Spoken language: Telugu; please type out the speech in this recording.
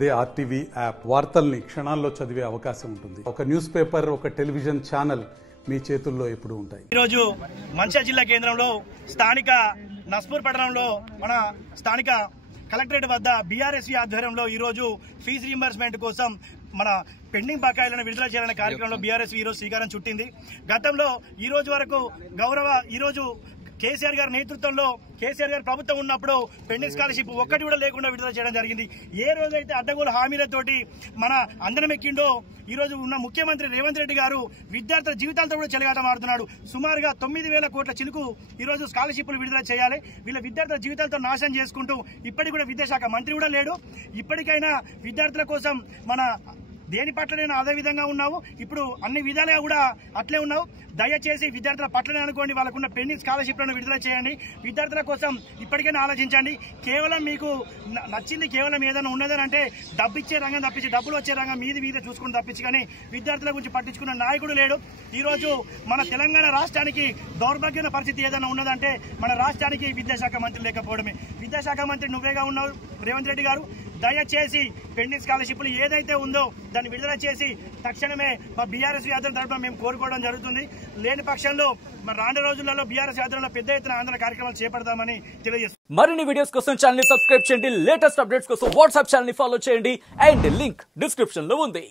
అదే ఆర్టీవీ యాప్ వార్తల్ని క్షణాల్లో చదివే అవకాశం ఉంటుంది. ఒక న్యూస్ పేపర్, ఒక టెలివిజన్ ఛానల్ మీ చేతుల్లో ఎప్పుడు ఉంటాయి. ఈరోజు మంచిర్యాల జిల్లా కేంద్రంలో స్థానిక నస్పూర్ పట్టణంలో మన స్థానిక కలెక్టరేట్ వద్ద బీఆర్ఎస్వి ఆధ్వర్యంలో ఈరోజు ఫీజు రీయింబర్స్మెంట్ కోసం మన పెండింగ్ బకాయిలను విడుదల చేయాలనే కార్యక్రమంలో బీఆర్ఎస్వి ఈరోజు శ్రీకారం చుట్టింది. గతంలో ఈ రోజు వరకు ఈరోజు కేసీఆర్ గారి నేతృత్వంలో కేసీఆర్ గారి ప్రభుత్వం ఉన్నప్పుడు పెండింగ్ స్కాలర్షిప్ ఒక్కటి కూడా లేకుండా విడుదల చేయడం జరిగింది. ఏ రోజైతే అడ్డగోలు హామీలతోటి మన అందరం ఎక్కిండో ఈ రోజు ఉన్న ముఖ్యమంత్రి రేవంత్ రెడ్డి గారు విద్యార్థుల జీవితాలతో కూడా చెలగాటం ఆడుతున్నాడు. సుమారుగా 9,000 కోట్ల చిలుకు ఈ రోజు స్కాలర్షిప్లు విడుదల చేయాలి. వీళ్ళ విద్యార్థుల జీవితాలతో నాశనం చేసుకుంటూ ఇప్పటికి కూడా విద్యాశాఖ మంత్రి కూడా లేడు. ఇప్పటికైనా విద్యార్థుల కోసం మన దేని పట్లనైనా అదే విధంగా ఉన్నావు, ఇప్పుడు అన్ని విధాలుగా కూడా అట్లే ఉన్నావు. దయచేసి విద్యార్థుల పట్లనే అనుకోండి, వాళ్ళకున్న పెండింగ్ స్కాలర్షిప్లను విడుదల చేయండి. విద్యార్థుల కోసం ఇప్పటికైనా ఆలోచించండి. కేవలం మీకు నచ్చింది కేవలం ఏదైనా ఉన్నదని అంటే డబ్బు ఇచ్చే రంగం తప్పించి, డబ్బులు వచ్చే రంగం మీదే చూసుకుని తప్పించి కానీ విద్యార్థుల గురించి పట్టించుకున్న నాయకుడు లేడు. ఈ రోజు మన తెలంగాణ రాష్ట్రానికి దౌర్భాగ్యమైన పరిస్థితి ఏదైనా ఉన్నదంటే మన రాష్ట్రానికి విద్యాశాఖ మంత్రి లేకపోవడమే. విద్యాశాఖ మంత్రి నువ్వేగా ఉన్నావు రేవంత్ రెడ్డి గారు. దయచేసి పెండింగ్ స్కాలర్షిప్లు ఏదైతే ఉందో దాన్ని విడుదల చేసి తక్షణమే మా బీఆర్ఎస్ ఆధ్వర్యం తరఫున మేము కోరుకోవడం జరుగుతుంది. లేని పక్షంలో మరి రానున్న రోజులలో బీఆర్ఎస్ ఆధ్వర్యంలో పెద్ద ఎత్తున ఆందోళన కార్యక్రమాలు చేపడతామని తెలియజేస్తాం. మరిన్ని వీడియోస్ కోసం ఛానల్ ని సబ్స్క్రైబ్ చేయండి. లేటెస్ట్ అప్డేట్స్ కోసం వాట్సాప్ ఛానల్ ని ఫాలో చేయండి. అండ్ లింక్ డిస్క్రిప్షన్ లో ఉంది.